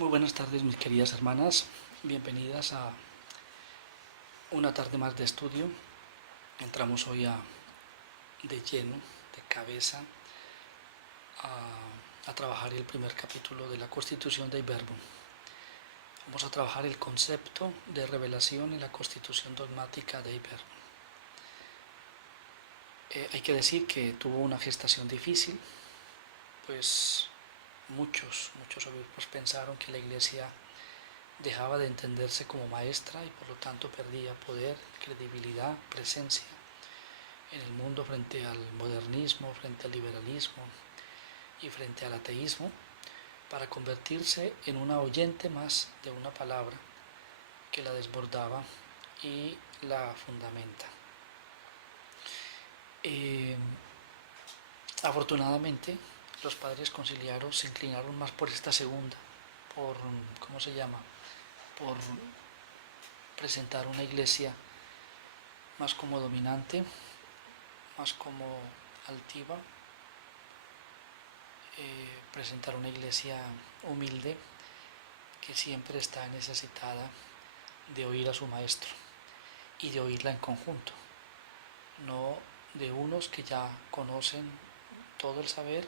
Muy buenas tardes, mis queridas hermanas. Bienvenidas a una tarde más de estudio. Entramos hoy de lleno, de cabeza, a trabajar el primer capítulo de la Constitución del Verbo. Vamos a trabajar el concepto de revelación en la Constitución dogmática del Verbo. Hay que decir que tuvo una gestación difícil, pues muchos obispos pensaron que la Iglesia dejaba de entenderse como maestra y por lo tanto perdía poder, credibilidad, presencia en el mundo frente al modernismo, frente al liberalismo y frente al ateísmo, para convertirse en una oyente más de una palabra que la desbordaba y la fundamenta. Afortunadamente, los padres conciliaros se inclinaron más por esta segunda, por, ¿cómo se llama?, por presentar una iglesia más como dominante, más como altiva, presentar una iglesia humilde que siempre está necesitada de oír a su maestro y de oírla en conjunto, no de unos que ya conocen todo el saber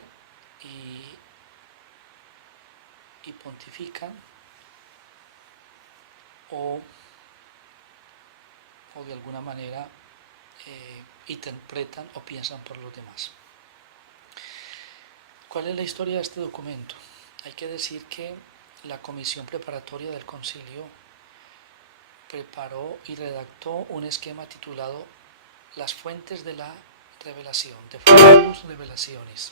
y pontifican o de alguna manera interpretan o piensan por los demás. ¿Cuál es la historia de este documento? Hay que decir que la comisión preparatoria del concilio preparó y redactó un esquema titulado Las fuentes de la revelación, de futuras revelaciones.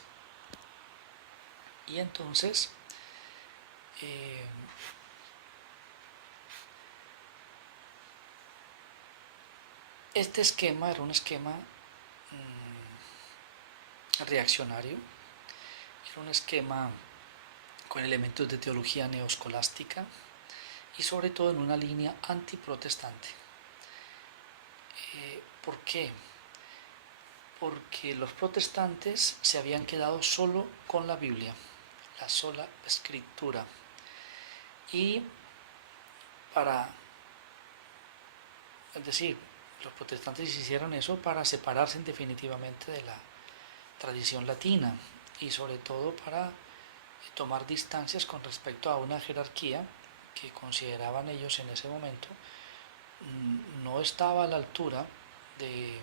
Y entonces este esquema era un esquema reaccionario, era un esquema con elementos de teología neoscolástica y sobre todo en una línea antiprotestante. ¿Por qué? Porque los protestantes se habían quedado solo con la Biblia, la sola escritura, y los protestantes hicieron eso para separarse definitivamente de la tradición latina y sobre todo para tomar distancias con respecto a una jerarquía que consideraban ellos en ese momento no estaba a la altura del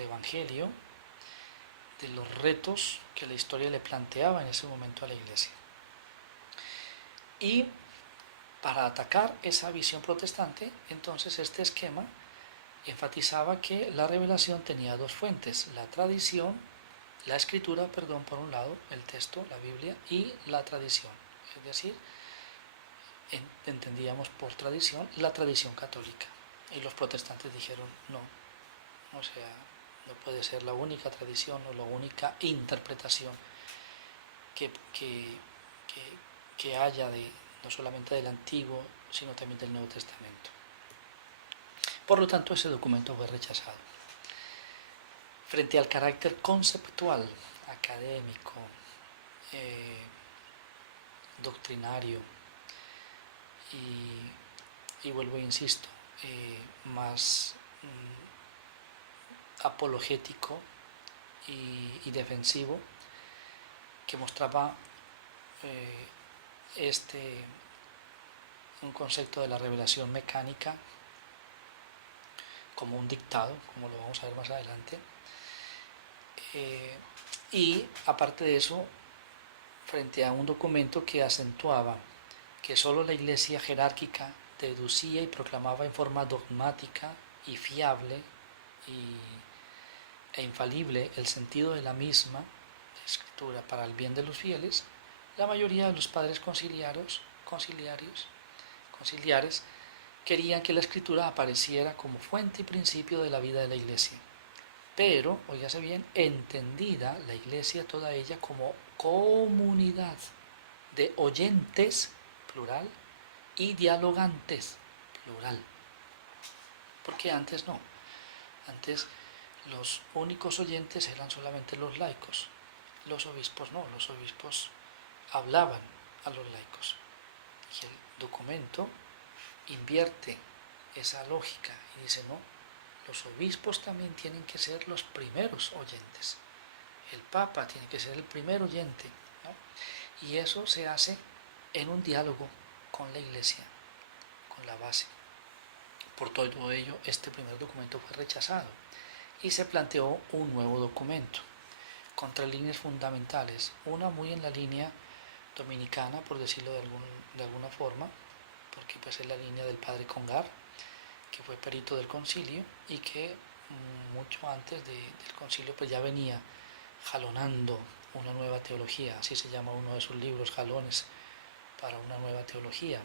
Evangelio, de los retos que la historia le planteaba en ese momento a la Iglesia. Y para atacar esa visión protestante, entonces este esquema enfatizaba que la revelación tenía dos fuentes, la tradición, la escritura, por un lado, el texto, la Biblia, y la tradición. Es decir, entendíamos por tradición la tradición católica. Y los protestantes dijeron no, o sea, no puede ser la única tradición o la única interpretación que haya no solamente del Antiguo, sino también del Nuevo Testamento. Por lo tanto, ese documento fue rechazado. Frente al carácter conceptual, académico, doctrinario y vuelvo e insisto, más apologético y defensivo, que mostraba un concepto de la revelación mecánica como un dictado, como lo vamos a ver más adelante, y aparte de eso, frente a un documento que acentuaba que solo la Iglesia jerárquica deducía y proclamaba en forma dogmática y fiable e infalible el sentido de la misma escritura para el bien de los fieles, la mayoría de los padres conciliares querían que la escritura apareciera como fuente y principio de la vida de la Iglesia. Pero, óigase bien, entendida la Iglesia toda ella como comunidad de oyentes, plural, y dialogantes, plural. Porque antes no. Antes los únicos oyentes eran solamente los laicos. Los obispos no, los obispos hablaban a los laicos. Y el documento invierte esa lógica y dice, no, los obispos también tienen que ser los primeros oyentes. El Papa tiene que ser el primer oyente, ¿no? Y eso se hace en un diálogo con la Iglesia, con la base. Por todo ello, este primer documento fue rechazado y se planteó un nuevo documento con 3 líneas fundamentales, una muy en la línea dominicana, por decirlo de alguna forma, porque pues es la línea del padre Congar, que fue perito del concilio y que mucho antes del concilio pues ya venía jalonando una nueva teología, así se llama uno de sus libros, Jalones para una nueva teología,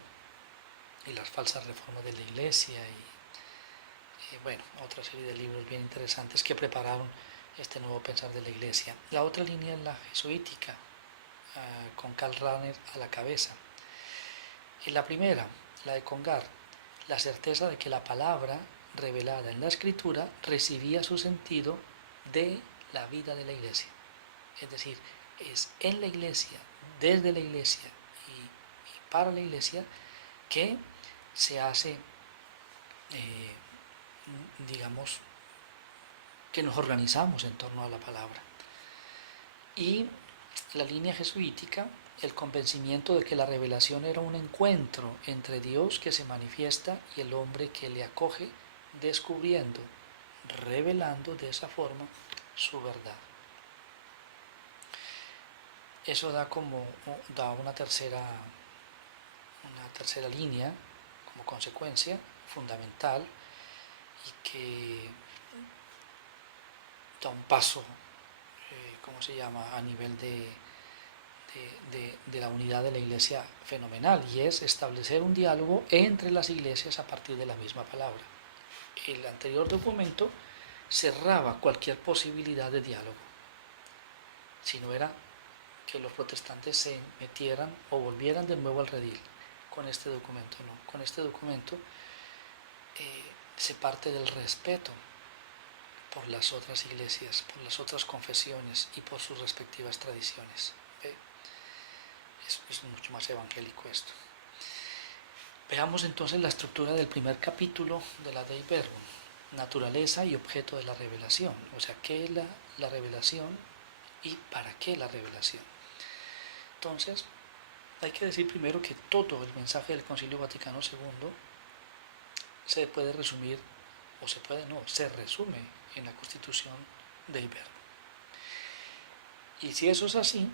y las falsas reformas de la Iglesia y bueno, otra serie de libros bien interesantes que prepararon este nuevo pensar de la Iglesia. La otra línea es la jesuítica, con Karl Rahner a la cabeza. Y la primera, la de Congar, la certeza de que la palabra revelada en la Escritura recibía su sentido de la vida de la Iglesia. Es decir, es en la Iglesia, desde la Iglesia y para la Iglesia que se hace, digamos, que nos organizamos en torno a la palabra. Y la línea jesuítica, el convencimiento de que la revelación era un encuentro entre Dios que se manifiesta y el hombre que le acoge, descubriendo, revelando de esa forma su verdad. Eso da una tercera línea como consecuencia fundamental y que da un paso, ¿cómo se llama?, a nivel de la unidad de la Iglesia fenomenal, y es establecer un diálogo entre las iglesias a partir de la misma palabra. El anterior documento cerraba cualquier posibilidad de diálogo, si no era que los protestantes se metieran o volvieran de nuevo al redil. Con este documento no, con este documento se parte del respeto por las otras iglesias, por las otras confesiones y por sus respectivas tradiciones. Es mucho más evangélico esto. Veamos entonces la estructura del primer capítulo de la Dei Verbum, naturaleza y objeto de la revelación, o sea, ¿qué es la revelación y para qué la revelación? Entonces, hay que decir primero que todo el mensaje del Concilio Vaticano II se puede resumir, o se resume en la Constitución Dei Verbum. Y si eso es así,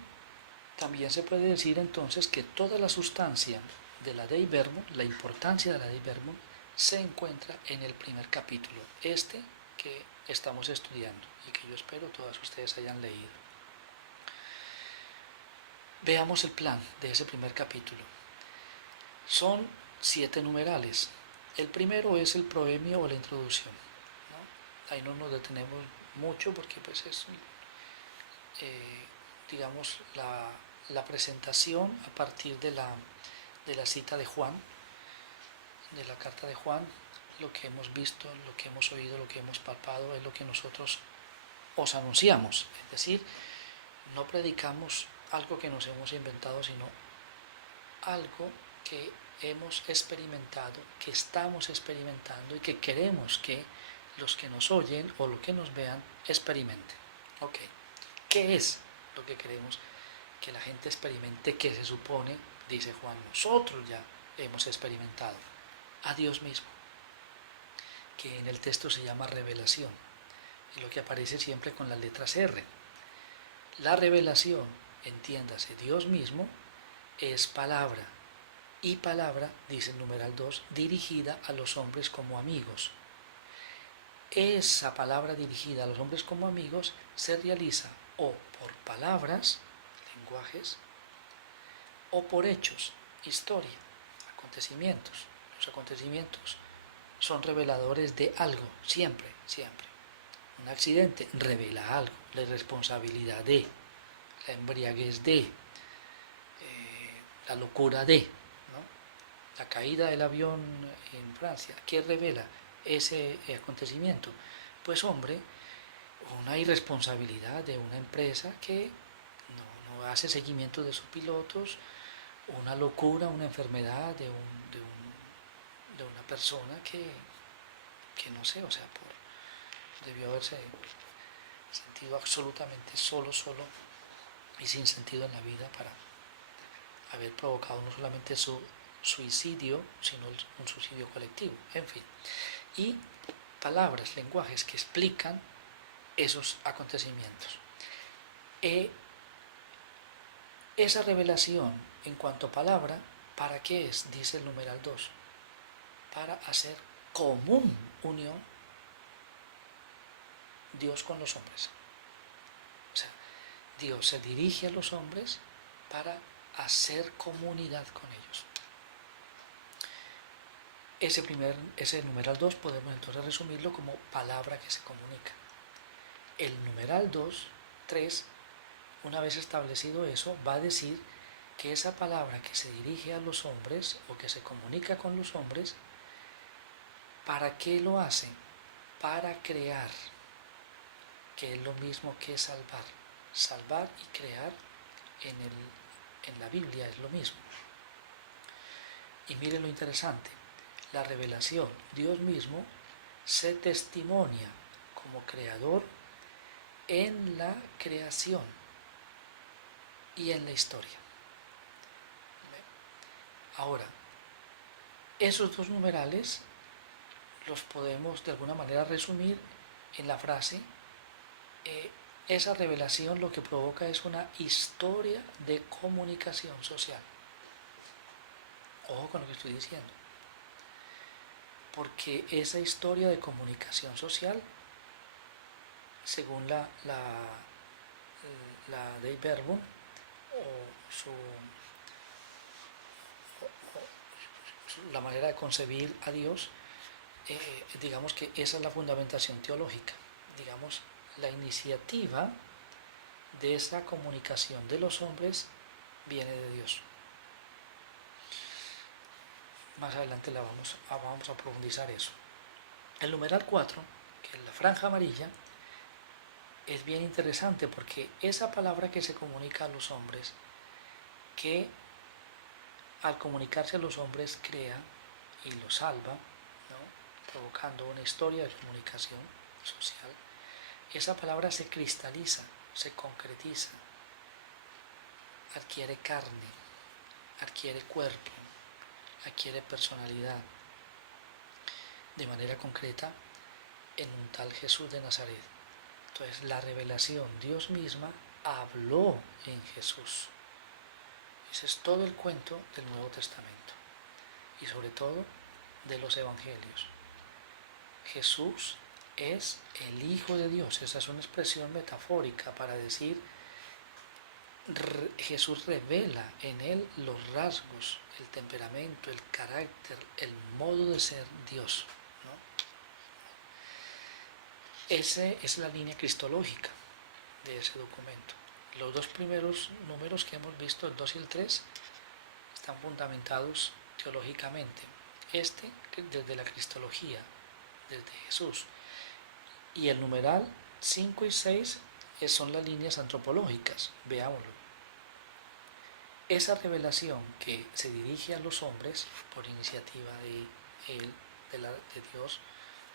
también se puede decir entonces que toda la sustancia de la Dei Verbum, la importancia de la Dei Verbum, se encuentra en el primer capítulo, este que estamos estudiando y que yo espero todas ustedes hayan leído. Veamos el plan de ese primer capítulo. Son 7 numerales. El primero es el proemio o la introducción, ¿no? Ahí no nos detenemos mucho porque pues es digamos la presentación a partir de la cita de Juan, de la carta de Juan. Lo que hemos visto, lo que hemos oído, lo que hemos palpado es lo que nosotros os anunciamos, es decir, no predicamos algo que nos hemos inventado, sino algo que hemos experimentado, que estamos experimentando y que queremos que los que nos oyen o los que nos vean experimenten. Ok, ¿qué es lo que queremos que la gente experimente, que se supone, dice Juan, nosotros ya hemos experimentado? A Dios mismo, que en el texto se llama revelación, y lo que aparece siempre con las letras R. La revelación, entiéndase, Dios mismo, es palabra, y palabra, dice el numeral 2, dirigida a los hombres como amigos. Esa palabra dirigida a los hombres como amigos se realiza o por palabras, lenguajes, o por hechos, historia, acontecimientos. Los acontecimientos son reveladores de algo, siempre, siempre. Un accidente revela algo, la irresponsabilidad de, la embriaguez de, la locura de, ¿no? La caída del avión en Francia, ¿qué revela ese acontecimiento? Pues hombre, una irresponsabilidad de una empresa que no hace seguimiento de sus pilotos, una locura, una enfermedad de una persona que no sé, o sea, debió haberse sentido absolutamente solo y sin sentido en la vida para haber provocado no solamente su suicidio, sino un suicidio colectivo, en fin. Y palabras, lenguajes que explican esos acontecimientos. Esa revelación en cuanto a palabra, ¿para qué es? Dice el numeral 2. Para hacer común unión Dios con los hombres. O sea, Dios se dirige a los hombres para hacer comunidad con ellos. Ese numeral 2 podemos entonces resumirlo como palabra que se comunica. El numeral 2, 3, una vez establecido eso, va a decir que esa palabra que se dirige a los hombres o que se comunica con los hombres, ¿para qué lo hace? Para crear, que es lo mismo que salvar. Salvar y crear en la Biblia es lo mismo. Y miren lo interesante, la revelación, Dios mismo se testimonia como creador en la creación y en la historia. Ahora, esos dos numerales los podemos de alguna manera resumir en la frase, esa revelación lo que provoca es una historia de comunicación social. Ojo con lo que estoy diciendo. Porque esa historia de comunicación social, según la Dei Verbum, la manera de concebir a Dios, digamos que esa es la fundamentación teológica. Digamos, la iniciativa de esa comunicación de los hombres viene de Dios. Más adelante vamos a profundizar eso. El numeral 4, que es la franja amarilla, es bien interesante porque esa palabra que se comunica a los hombres, que al comunicarse a los hombres crea y los salva, ¿no? Provocando una historia de comunicación social, esa palabra se cristaliza, se concretiza, adquiere carne, adquiere cuerpo, adquiere personalidad, de manera concreta en un tal Jesús de Nazaret. Entonces la revelación, Dios misma habló en Jesús. Ese es todo el cuento del Nuevo Testamento y sobre todo de los Evangelios. Jesús es el Hijo de Dios. Esa es una expresión metafórica para decir Jesús revela en él los rasgos, el temperamento, el carácter, el modo de ser Dios, ¿no? Esa es la línea cristológica de ese documento. Los dos primeros números que hemos visto, el 2 y el 3, están fundamentados teológicamente. Desde la cristología, desde Jesús. Y el numeral 5 y 6 son las líneas antropológicas. Veámoslo. Esa revelación que se dirige a los hombres por iniciativa de Dios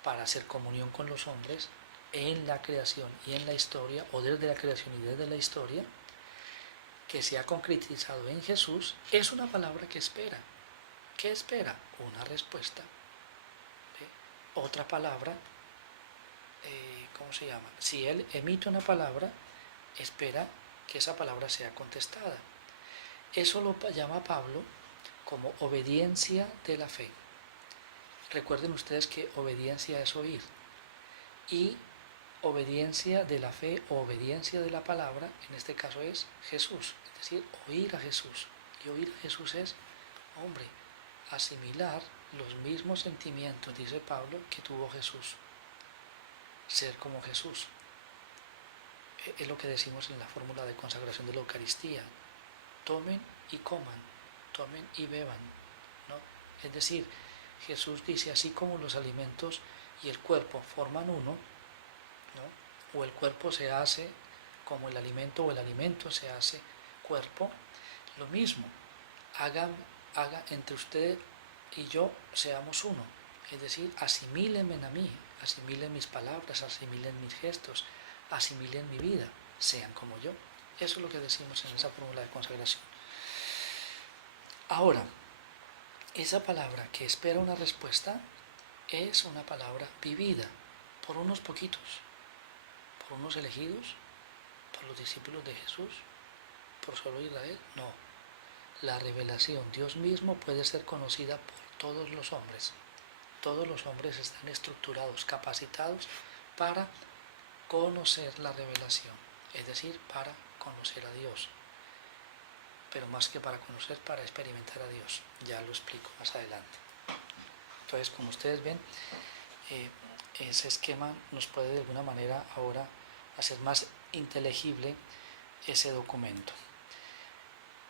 para hacer comunión con los hombres en la creación y en la historia, o desde la creación y desde la historia, que se ha concretizado en Jesús, es una palabra que espera. ¿Qué espera? Una respuesta. Otra palabra, ¿cómo se llama? Si Él emite una palabra, espera que esa palabra sea contestada. Eso lo llama Pablo como obediencia de la fe. Recuerden ustedes que obediencia es oír. Y obediencia de la fe o obediencia de la palabra, en este caso es Jesús. Es decir, oír a Jesús. Y oír a Jesús es, hombre, asimilar los mismos sentimientos, dice Pablo, que tuvo Jesús. Ser como Jesús. Es lo que decimos en la fórmula de consagración de la Eucaristía. Tomen y coman, tomen y beban, ¿no? Es decir, Jesús dice, así como los alimentos y el cuerpo forman uno, ¿no? O el cuerpo se hace como el alimento o el alimento se hace cuerpo, lo mismo. haga entre usted y yo seamos uno. Es decir, asimílenme a mí, asimilen mis palabras, asimilen mis gestos, asimilen mi vida, sean como yo. Eso es lo que decimos en esa fórmula de consagración. Ahora, esa palabra que espera una respuesta es una palabra vivida por unos poquitos, por unos elegidos, por los discípulos de Jesús, por solo Israel. No, la revelación, Dios mismo puede ser conocida por todos los hombres. Todos los hombres están estructurados, capacitados para conocer la revelación, es decir, para conocer a Dios. Pero más que para conocer, para experimentar a Dios. Ya lo explico más adelante. Entonces, como ustedes ven, ese esquema nos puede de alguna manera ahora hacer más inteligible ese documento.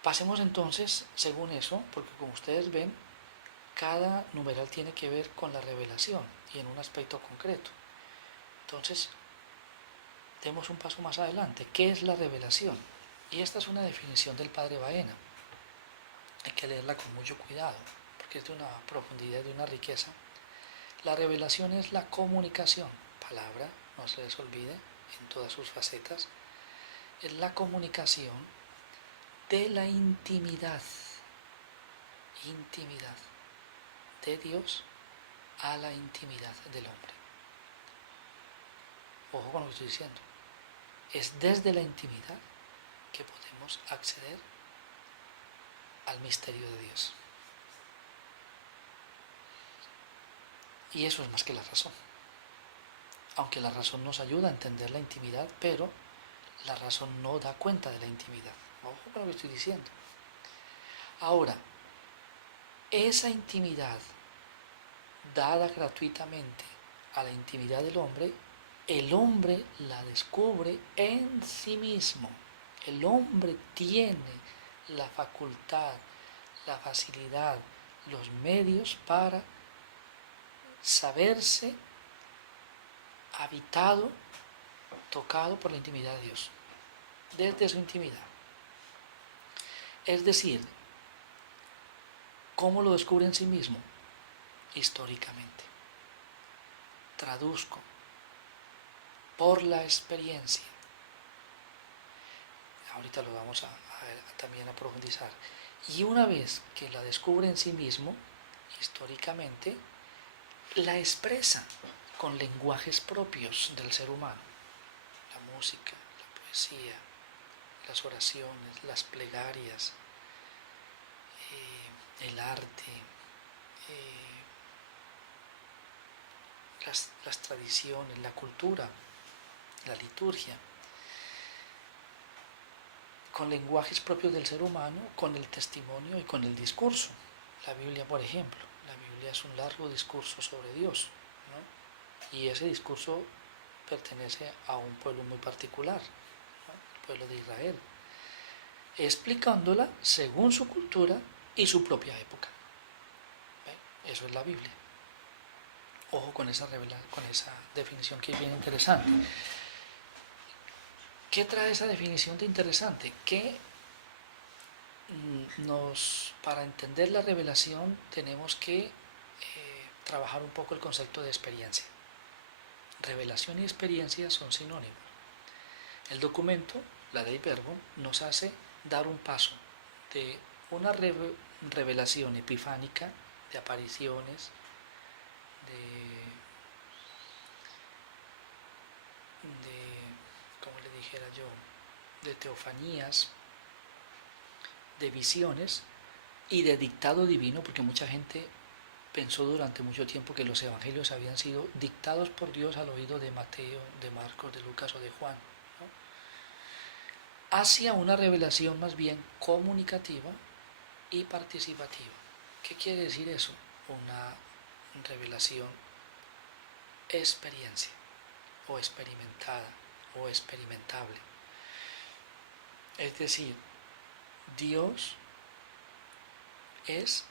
Pasemos entonces, según eso, porque como ustedes ven, cada numeral tiene que ver con la revelación y en un aspecto concreto. Entonces, demos un paso más adelante. ¿Qué es la revelación? Y esta es una definición del padre Baena. Hay que leerla con mucho cuidado, porque es de una profundidad, de una riqueza. La revelación es la comunicación, palabra, no se les olvide, en todas sus facetas. Es la comunicación de la intimidad de Dios a la intimidad del hombre. Ojo con lo que estoy diciendo. Es desde la intimidad que podemos acceder al misterio de Dios. Y eso es más que la razón. Aunque la razón nos ayuda a entender la intimidad, pero la razón no da cuenta de la intimidad. Ojo con lo que estoy diciendo. Ahora, esa intimidad dada gratuitamente a la intimidad del hombre, el hombre la descubre en sí mismo. El hombre tiene la facultad, la facilidad, los medios para saberse habitado, tocado por la intimidad de Dios, desde su intimidad. Es decir, ¿cómo lo descubre en sí mismo? Históricamente. Traduzco, por la experiencia. Ahorita lo vamos también a profundizar. Y una vez que la descubre en sí mismo, históricamente, la expresa con lenguajes propios del ser humano. La música, la poesía, las oraciones, las plegarias, el arte, las tradiciones, la cultura, la liturgia, con lenguajes propios del ser humano, con el testimonio y con el discurso. La Biblia, por ejemplo, la Biblia es un largo discurso sobre Dios, ¿no? Y ese discurso pertenece a un pueblo muy particular, ¿no? El pueblo de Israel, explicándola según su cultura y su propia época. ¿Ve? Eso es la Biblia. Ojo con esa definición que es bien interesante. ¿Qué trae esa definición de interesante? Que para entender la revelación tenemos que trabajar un poco el concepto de experiencia. Revelación y experiencia son sinónimos. El documento, la Dei Verbum, nos hace dar un paso de una revelación epifánica, de apariciones, como le dijera yo, de teofanías, de visiones y de dictado divino, porque mucha gente pensó durante mucho tiempo que los evangelios habían sido dictados por Dios al oído de Mateo, de Marcos, de Lucas o de Juan, ¿no? Hacia una revelación más bien comunicativa y participativa. ¿Qué quiere decir eso? Una revelación experiencia o experimentada o experimentable. Es decir, Dios es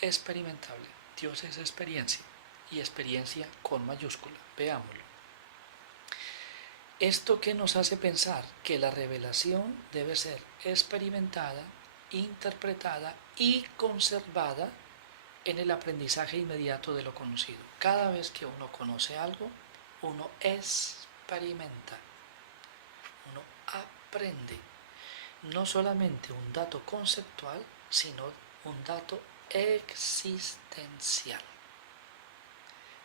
experimentable, Dios es experiencia y experiencia con mayúscula. Veámoslo. Esto que nos hace pensar que la revelación debe ser experimentada interpretada y conservada en el aprendizaje inmediato de lo conocido. Cada vez que uno conoce algo, uno experimenta, uno aprende. No solamente un dato conceptual, sino un dato existencial,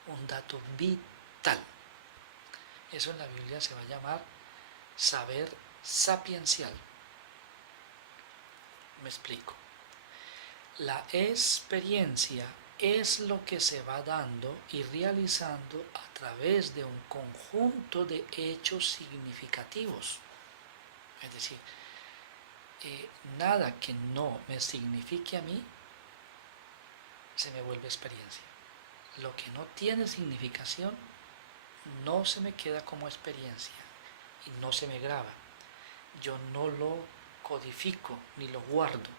un dato vital. Eso en la Biblia se va a llamar saber sapiencial. Me explico. La experiencia es lo que se va dando y realizando a través de un conjunto de hechos significativos. Es decir, nada que no me signifique a mí se me vuelve experiencia. Lo que no tiene significación no se me queda como experiencia y no se me graba. Yo no lo codifico ni lo guardo.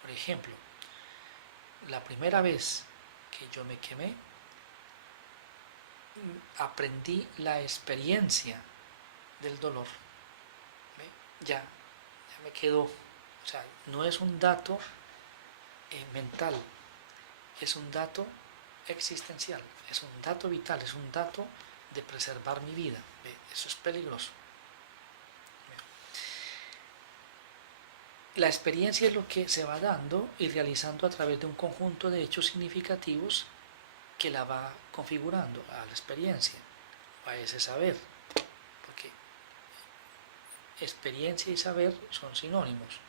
Por ejemplo, la primera vez que yo me quemé, aprendí la experiencia del dolor. Ya me quedó. O sea, no es un dato mental, es un dato existencial, es un dato vital, es un dato de preservar mi vida. Eso es peligroso. La experiencia es lo que se va dando y realizando a través de un conjunto de hechos significativos que la va configurando a la experiencia, a ese saber, porque experiencia y saber son sinónimos.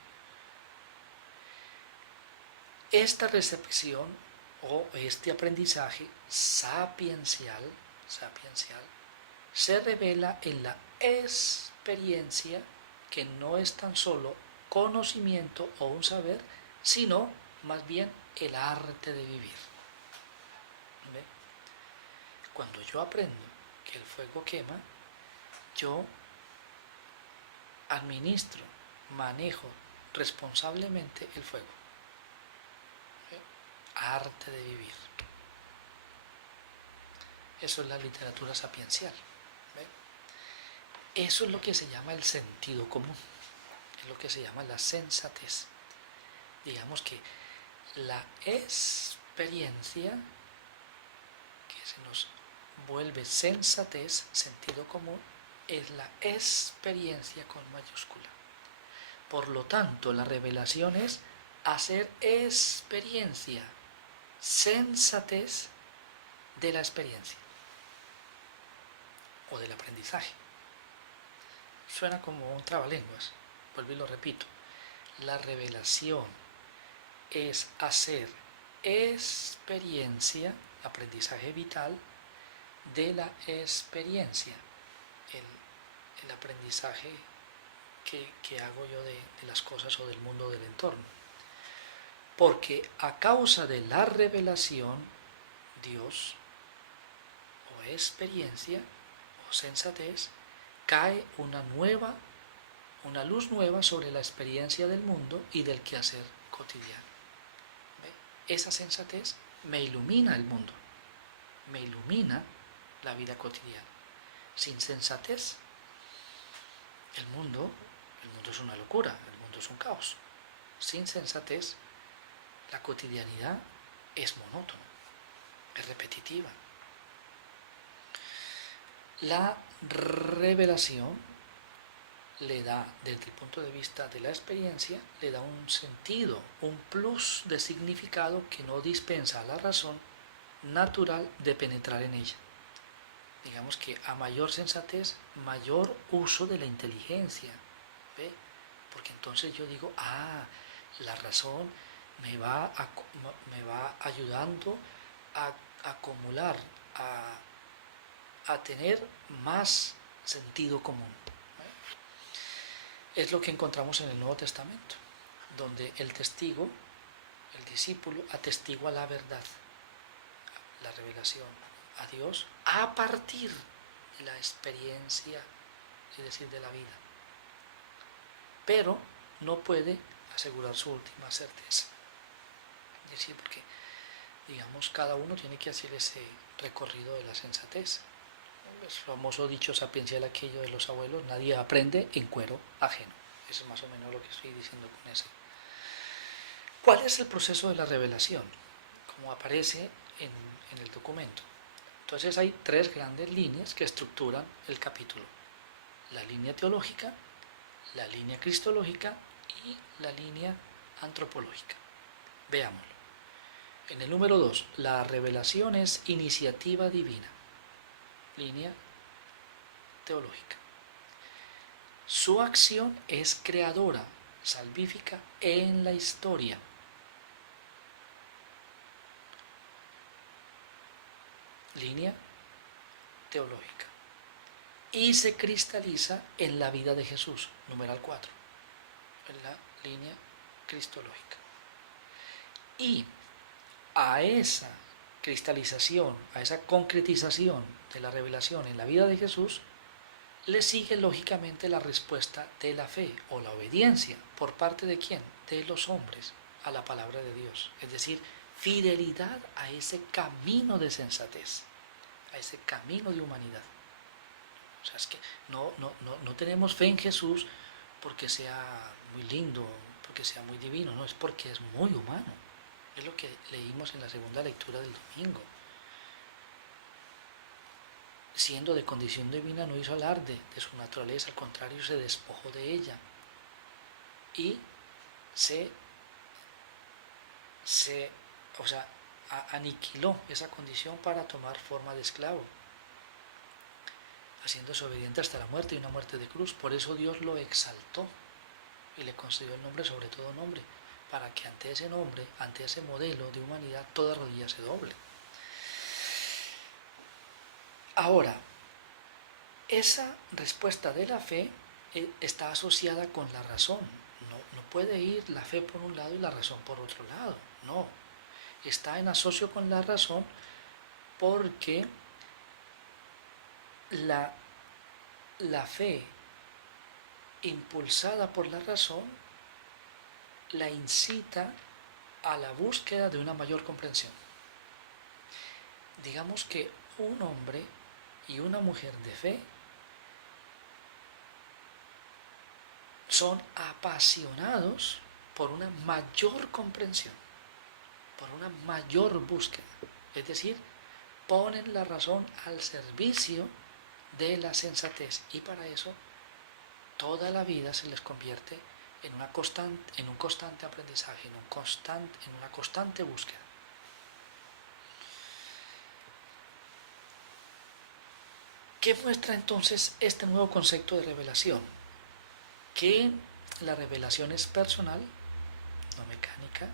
Esta recepción o este aprendizaje sapiencial se revela en la experiencia, que no es tan solo conocimiento o un saber, sino más bien el arte de vivir. ¿Ve? Cuando yo aprendo que el fuego quema, yo administro, manejo responsablemente el fuego. ¿Ve? Arte de vivir. Eso es la literatura sapiencial. ¿Ve? Eso es lo que se llama el sentido común. Es lo que se llama la sensatez. Digamos que la experiencia que se nos vuelve sensatez, sentido común, es la experiencia con mayúscula. Por lo tanto, la revelación es hacer experiencia, sensatez de la experiencia o del aprendizaje. Suena como un trabalenguas. Vuelvo y lo repito, la revelación es hacer experiencia, aprendizaje vital, de la experiencia, el aprendizaje que hago yo de las cosas o del mundo del entorno. Porque a causa de la revelación, Dios, o experiencia, o sensatez, cae una luz nueva sobre la experiencia del mundo y del quehacer cotidiano. ¿Ve? Esa sensatez me ilumina el mundo, me ilumina la vida cotidiana. Sin sensatez, el mundo es una locura, el mundo es un caos. Sin sensatez, la cotidianidad es monótona, es repetitiva. La revelación le da, desde el punto de vista de la experiencia, le da un sentido, un plus de significado que no dispensa a la razón natural de penetrar en ella. Digamos que a mayor sensatez, mayor uso de la inteligencia. ¿Ve? Porque entonces yo digo, la razón me va ayudando a acumular, a tener más sentido común. Es lo que encontramos en el Nuevo Testamento, donde el testigo, el discípulo, atestigua la verdad, la revelación a Dios a partir de la experiencia, es decir, de la vida. Pero no puede asegurar su última certeza. Es decir, porque, digamos, cada uno tiene que hacer ese recorrido de la sensatez. El famoso dicho sapiencial aquello de los abuelos, nadie aprende en cuero ajeno. Eso es más o menos lo que estoy diciendo con ese. ¿Cuál es el proceso de la revelación? Como aparece en el documento. Entonces hay tres grandes líneas que estructuran el capítulo. La línea teológica, la línea cristológica y la línea antropológica. Veámoslo. En el número 2, la revelación es iniciativa divina. Línea teológica. Su acción es creadora, salvífica en la historia. Línea teológica. Y se cristaliza en la vida de Jesús, numeral 4, en la línea cristológica. Y a esa cristalización, a esa concretización de la revelación en la vida de Jesús, le sigue lógicamente la respuesta de la fe o la obediencia. ¿Por parte de quién? De los hombres a la palabra de Dios. Es decir, fidelidad a ese camino de sensatez, a ese camino de humanidad. O sea, es que no tenemos fe en Jesús porque sea muy lindo, porque sea muy divino, no, es porque es muy humano. Es lo que leímos en la segunda lectura del domingo. Siendo de condición divina no hizo alarde de su naturaleza, al contrario se despojó de ella y aniquiló esa condición para tomar forma de esclavo, haciéndose obediente hasta la muerte y una muerte de cruz. Por eso Dios lo exaltó y le concedió el nombre sobre todo nombre, para que ante ese nombre, ante ese modelo de humanidad, toda rodilla se doble. Ahora, esa respuesta de la fe está asociada con la razón. No puede ir la fe por un lado y la razón por otro lado. No, está en asocio con la razón porque la fe impulsada por la razón la incita a la búsqueda de una mayor comprensión. Digamos que un hombre y una mujer de fe son apasionados por una mayor comprensión, por una mayor búsqueda. Es decir, ponen la razón al servicio de la sensatez y para eso toda la vida se les convierte en un constante aprendizaje, en una constante búsqueda. ¿Qué muestra entonces este nuevo concepto de revelación? Que la revelación es personal, no mecánica,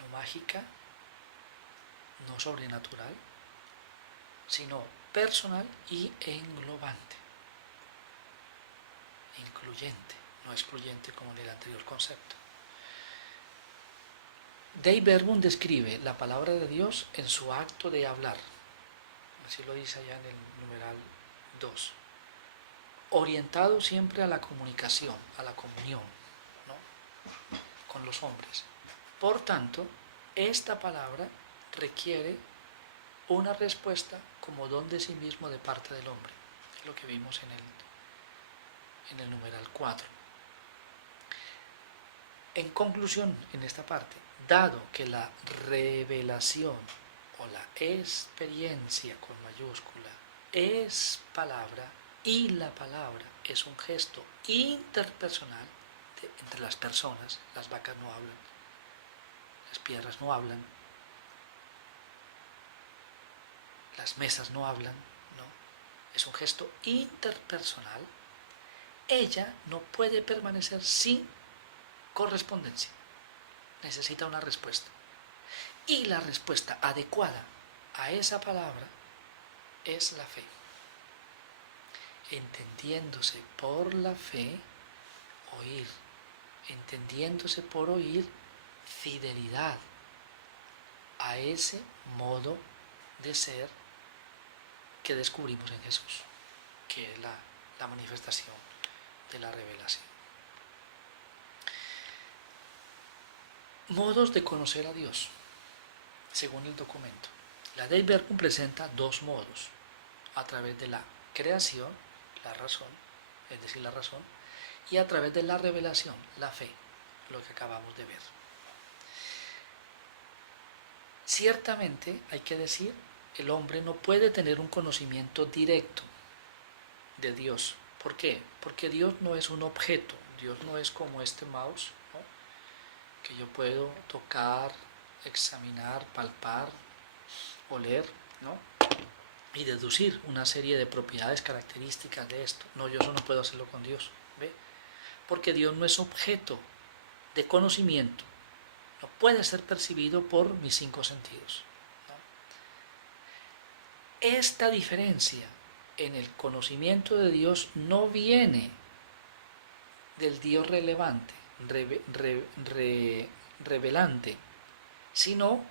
no mágica, no sobrenatural, sino personal y englobante, incluyente, no excluyente como en el anterior concepto. Dei Verbum describe la palabra de Dios en su acto de hablar, así lo dice allá en el numeral 2, orientado siempre a la comunicación, a la comunión, ¿no?, con los hombres. Por tanto, esta palabra requiere una respuesta como don de sí mismo de parte del hombre. Es lo que vimos en el numeral 4. En conclusión, en esta parte, dado que la revelación o la experiencia con mayúscula es palabra y la palabra es un gesto interpersonal entre las personas, las vacas no hablan, las piedras no hablan, las mesas no hablan, no, es un gesto interpersonal, ella no puede permanecer sin correspondencia, necesita una respuesta. Y la respuesta adecuada a esa palabra es la fe. Entendiéndose por la fe, oír. Entendiéndose por oír, fidelidad a ese modo de ser que descubrimos en Jesús, que es la manifestación de la revelación. Modos de conocer a Dios, según el documento. La Dei Verbum presenta dos modos, a través de la creación, la razón, es decir, la razón, y a través de la revelación, la fe, lo que acabamos de ver. Ciertamente, hay que decir, el hombre no puede tener un conocimiento directo de Dios. ¿Por qué? Porque Dios no es un objeto, Dios no es como este mouse, ¿no?, que yo puedo tocar, examinar, palpar, oler, ¿no?, y deducir una serie de propiedades, características de esto. No, yo eso no puedo hacerlo con Dios, ¿ve? Porque Dios no es objeto de conocimiento, no puede ser percibido por mis 5 sentidos, ¿no? Esta diferencia en el conocimiento de Dios no viene del Dios relevante, revelante, sino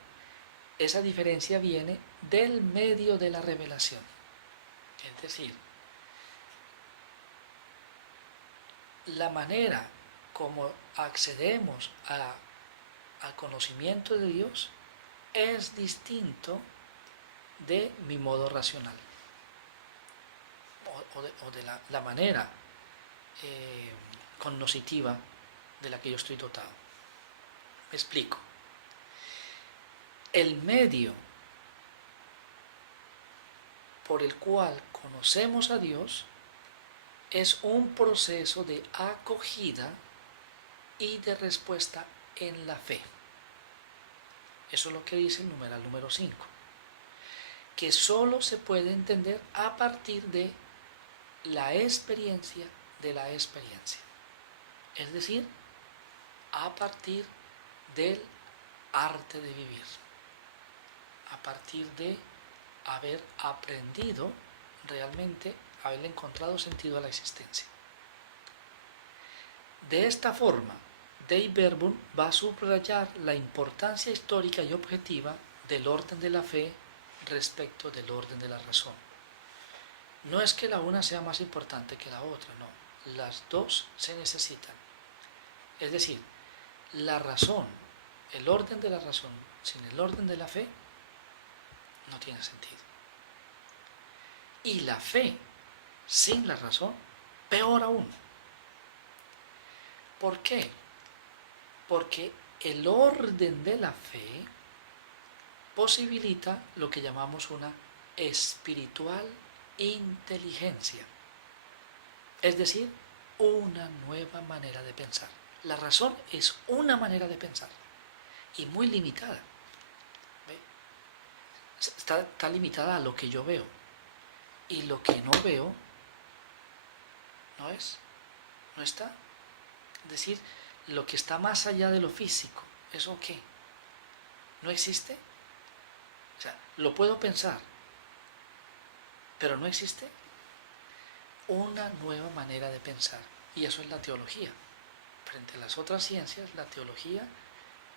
esa diferencia viene del medio de la revelación. Es decir, la manera como accedemos al conocimiento de Dios es distinto de mi modo racional o de la manera cognoscitiva de la que yo estoy dotado. Me explico. El medio por el cual conocemos a Dios es un proceso de acogida y de respuesta en la fe. Eso es lo que dice el numeral número 5, que solo se puede entender a partir de la experiencia de la experiencia, es decir, a partir del arte de vivir, a partir de haber aprendido realmente, haber encontrado sentido a la existencia. De esta forma, Dave Verboom va a subrayar la importancia histórica y objetiva del orden de la fe respecto del orden de la razón. No es que la una sea más importante que la otra, no, las dos se necesitan. Es decir, la razón, el orden de la razón sin el orden de la fe no tiene sentido. Y la fe sin la razón, peor aún. ¿Por qué? Porque el orden de la fe posibilita lo que llamamos una espiritual inteligencia, es decir, una nueva manera de pensar. La razón es una manera de pensar y muy limitada. ¿Ve? Está limitada a lo que yo veo, y lo que no veo no está. Es decir, lo que está más allá de lo físico, ¿eso qué? ¿No existe? O sea, lo puedo pensar, pero no existe. Una nueva manera de pensar, y eso es la teología. Frente a las otras ciencias, la teología,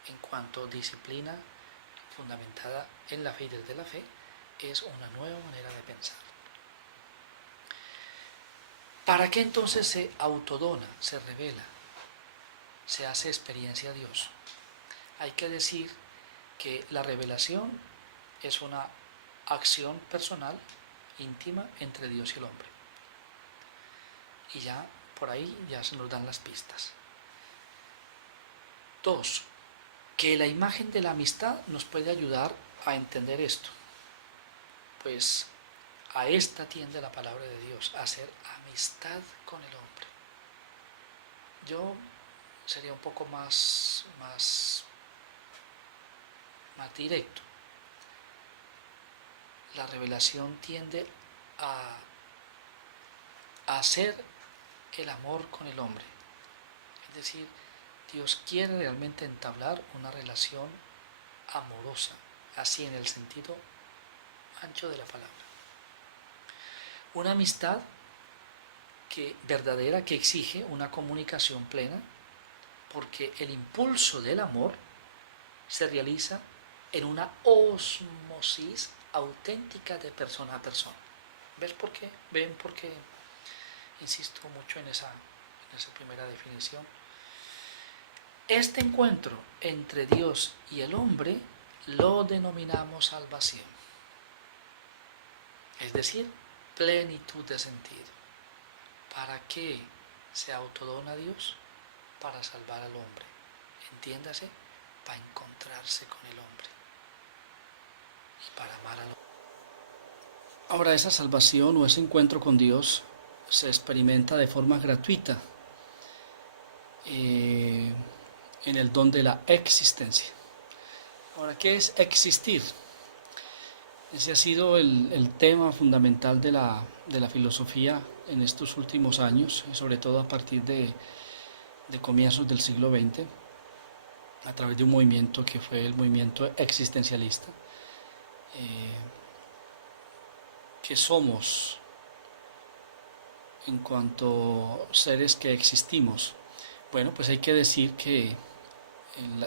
en cuanto disciplina fundamentada en la fe y desde la fe, es una nueva manera de pensar. ¿Para qué entonces se autodona, se revela, se hace experiencia a Dios? Hay que decir que la revelación es una acción personal, íntima, entre Dios y el hombre. Y ya por ahí ya se nos dan las pistas. 2. Que la imagen de la amistad nos puede ayudar a entender esto. Pues a esta tiende la palabra de Dios, a hacer amistad con el hombre. Yo sería un poco más directo. La revelación tiende a hacer el amor con el hombre. Es decir, Dios quiere realmente entablar una relación amorosa, así en el sentido ancho de la palabra. Una amistad verdadera que exige una comunicación plena, porque el impulso del amor se realiza en una ósmosis auténtica de persona a persona. ¿Ves por qué? ¿Ven por qué insisto mucho en esa primera definición? Este encuentro entre Dios y el hombre lo denominamos salvación, es decir, plenitud de sentido. ¿Para qué se autodona Dios? Para salvar al hombre. Entiéndase, para encontrarse con el hombre y para amar al hombre. Ahora, esa salvación o ese encuentro con Dios se experimenta de forma gratuita en el don de la existencia. Ahora, ¿qué es existir? Ese ha sido el tema fundamental de la filosofía en estos últimos años, y sobre todo a partir de comienzos del siglo XX, a través de un movimiento que fue el movimiento existencialista. ¿Qué somos en cuanto seres que existimos? Bueno, pues hay que decir que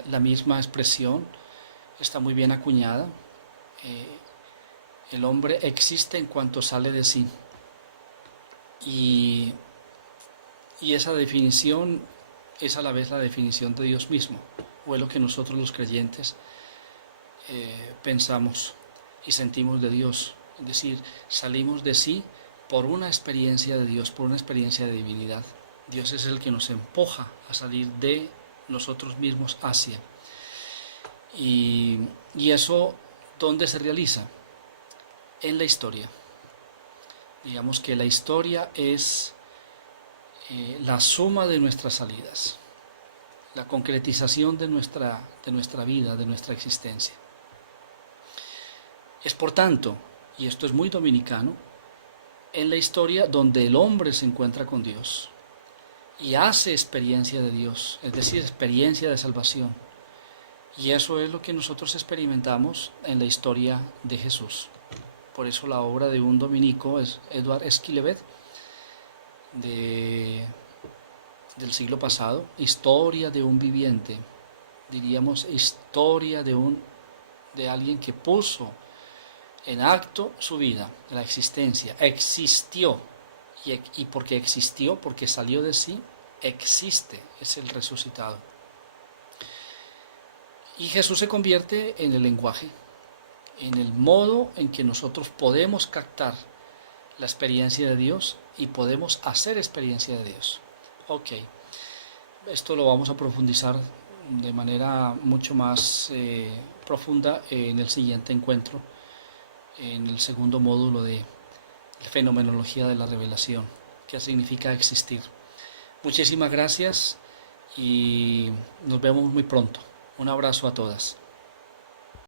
la misma expresión está muy bien acuñada. El hombre existe en cuanto sale de sí. Y esa definición es a la vez la definición de Dios mismo, o es lo que nosotros los creyentes pensamos y sentimos de Dios. Es decir, salimos de sí por una experiencia de Dios, por una experiencia de divinidad. Dios es el que nos empuja a salir de nosotros mismos hacia. Y eso, ¿dónde se realiza? En la historia. Digamos que la historia es la suma de nuestras salidas, la concretización de nuestra vida, de nuestra existencia. Es por tanto, y esto es muy dominicano, en la historia donde el hombre se encuentra con Dios y hace experiencia de Dios, es decir, experiencia de salvación. Y eso es lo que nosotros experimentamos en la historia de Jesús. Por eso la obra de un dominico es Edward Esquilevet, del siglo pasado, Historia de un viviente, diríamos historia de alguien que puso en acto su vida, la existencia, existió, y porque existió, porque salió de sí, existe, es el resucitado. Y Jesús se convierte en el lenguaje, en el modo en que nosotros podemos captar la experiencia de Dios y podemos hacer experiencia de Dios. Ok, esto lo vamos a profundizar de manera mucho más profunda en el siguiente encuentro, en el segundo módulo de fenomenología de la revelación, que significa existir. Muchísimas gracias y nos vemos muy pronto. Un abrazo a todas.